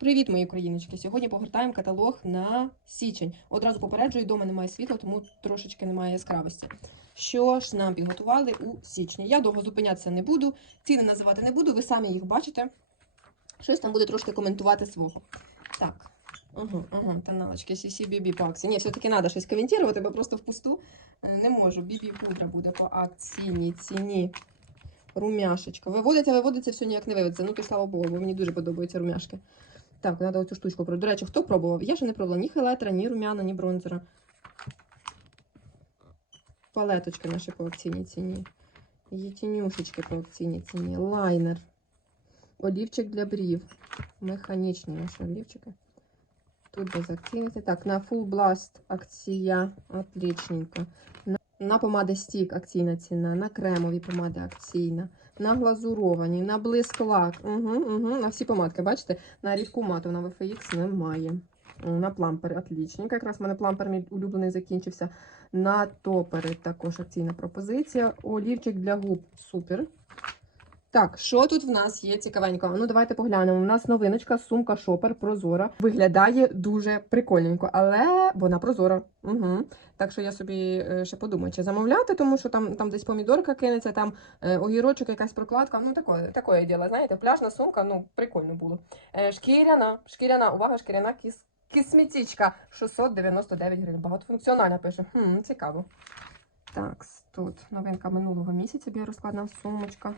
Привіт, мої україночки! Сьогодні погортаємо каталог на січень. Одразу попереджую, дома немає світла, тому трошечки немає яскравості. Що ж нам підготували у січні? Я довго зупинятися не буду, ціни називати не буду, ви самі їх бачите. Щось там буде трошки коментувати свого. Так. Угу, угу, тоналочки, CC BB по акції. Ні, все-таки треба щось коментувати, бо просто впусту е, не можу. BB пудра буде по акційній ціні. Румяшечка. Виводиться, виводиться, все ніяк не виводиться. Ну, то слава Богу, бо мені дуже подобаються румяшки. Так, треба оцю штучку пробувати. До речі, хто пробував? Я ще не пробувала ні хелетра, ні румяна, ні бронзера. Палеточки наші по акційній ціні. Є тінюшечки по акційній ціні. Лайнер. Олівчик для брів. Механічні наші олівчики. Тут без акційної. Так, на Full Blast акція. Отличненько. На, на помади стік акційна ціна. На кремові помади акційна. На глазуровані, на блиск лак. Угу, угу, на всі помадки, бачите? На рідку мату на VFX немає. На плампери отлічненько. Якраз в мене плампер мій улюблений закінчився. На топери також акційна пропозиція. Олівчик для губ. Супер. Так, що тут в нас є цікавенько? Ну, давайте поглянемо. У нас новиночка, сумка шопер прозора. Виглядає дуже прикольненько, але вона прозора. Угу. Так що я собі е, ще подумаю, чи замовляти, тому що там, там десь помідорка кинеться, там е, огірочок, якась прокладка. Ну, таке, таке діло, знаєте, пляжна сумка, ну, прикольно було. Е, шкіряна, шкіряна, увага, шкіряна кіс. Кісметичка 699 гривень. Багатофункціональна пише. Хм, цікаво. Так, тут новинка минулого місяця біорозкладна сумочка.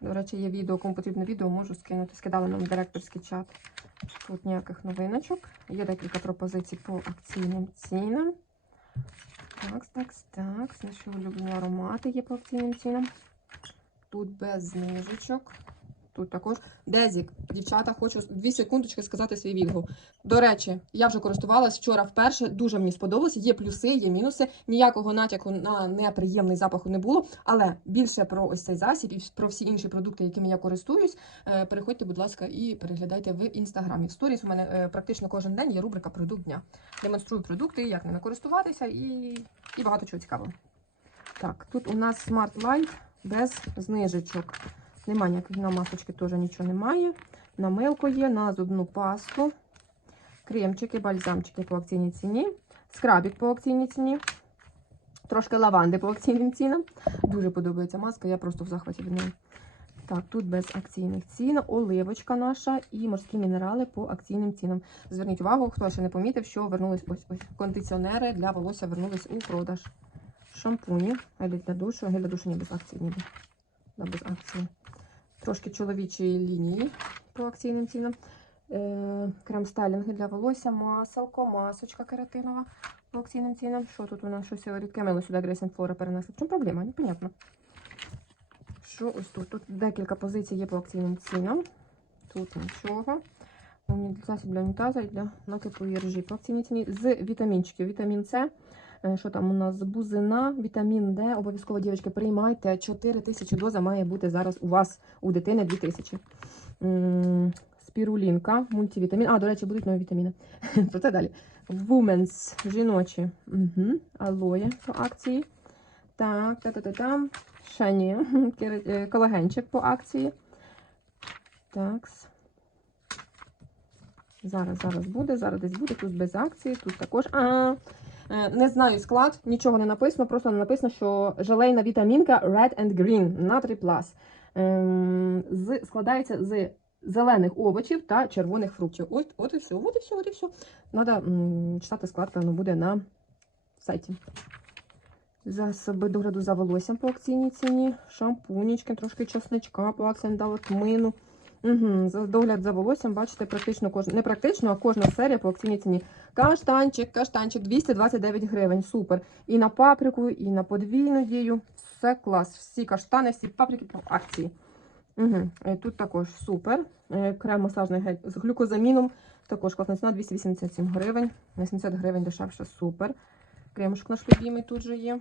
До речі, є відео, кому потрібно відео, можу скинути. Скидали нам директорський чат. Тут ніяких новиночок. Є декілька пропозицій по акційним цінам. Так, так, так. Наші улюблені аромати є по акційним цінам. Тут без знижечок. Тут також Дезік. Дівчата, хочу 2 секундочки сказати свій відгук. До речі, я вже користувалась вчора вперше. Дуже мені сподобалося. Є плюси, є мінуси. Ніякого натяку на неприємний запах не було. Але більше про ось цей засіб і про всі інші продукти, якими я користуюсь, е, переходьте, будь ласка, і переглядайте в інстаграмі. В сторіс у мене е, практично кожен день є рубрика Продукт дня. Демонструю продукти, як ними користуватися, і, і багато чого цікавого. Так, тут у нас Smart Light без знижечок. Немає ніяких на масочки теж нічого немає. На милку є, на зубну пасту. Кремчики, бальзамчики по акційній ціні. Скрабік по акційній ціні. Трошки лаванди по акційним цінам. Дуже подобається маска, я просто в захваті від неї. Так, тут без акційних цін. Оливочка наша і морські мінерали по акційним цінам. Зверніть увагу, хто ще не помітив, що вернулись ось ось кондиціонери для волосся вернулись у продаж. Шампуні, гель для душу, гель для душу не без акції ніби. Да, без акції. Трошки чоловічої лінії по акційним цінам. Е, крем стайлінги для волосся, маселко, масочка кератинова по акційним цінам. Що тут у нас щось рідке мило сюди Грейсен Флора перенесли? В чому проблема? Непонятно. Що ось тут? Тут декілька позицій є по акційним цінам. Тут нічого. Засіб для унітаза і для накипу іржі по акційній ціні. З вітамінчиків. Вітамін С. Е, Що там у нас? Бузина, вітамін Д. Обов'язково, дівчатки, приймайте. 4 тисячі доза має бути зараз у вас, у дитини 2 тисячі. Спірулінка, мультивітамін. А, до речі, будуть нові вітаміни. Про це далі. Women's, жіночі. Угу. Алоє по акції. Так, та-та-та-там. Кер- е, колагенчик по акції. Так. Зараз, зараз буде, зараз десь буде. Тут без акції, тут також. А, е, не знаю склад, нічого не написано, просто написано, що желейна вітамінка Red and Green на 3 Plus. Ем, складається з зелених овочів та червоних фруктів. От, от і все, от і все, от і все. М, читати склад, певно, буде на сайті. Засоби догляду за волоссям по акційній ціні, шампунічки, трошки чесничка по дали тмину. Угу. Догляд за волоссям, бачите, практично кожна, не практично, а кожна серія по акційній ціні. Каштанчик, каштанчик 229 гривень. Супер. І на паприку, і на подвійну дію. Все клас. Всі каштани, всі паприки по акції. Угу. Тут також супер. Е, Крем масажний гель з глюкозаміном. Також класна ціна 287 гривень. На 70 гривень дешевше. Супер. Кремушок наш любимий тут же є.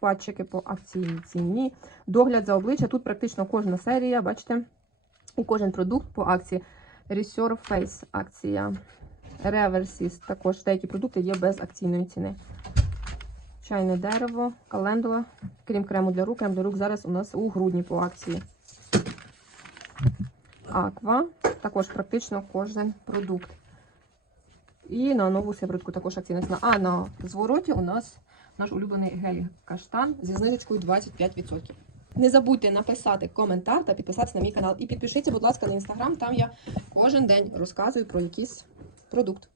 Патчики по акційній ціні. Догляд за обличчя. Тут практично кожна серія, бачите? І кожен продукт по акції. Reserve Face акція. Reversis. Також деякі продукти є без акційної ціни. Чайне дерево, календула, крім крему для рук. Крем для рук зараз у нас у грудні по акції. Аква. Також практично кожен продукт. І на нову сиворотку також акційна ціна. А на звороті у нас наш улюблений гель каштан зі знижечкою 25%. Не забудьте написати коментар та підписатися на мій канал. І підпишіться, будь ласка, на інстаграм. Там я кожен день розказую про якийсь продукт.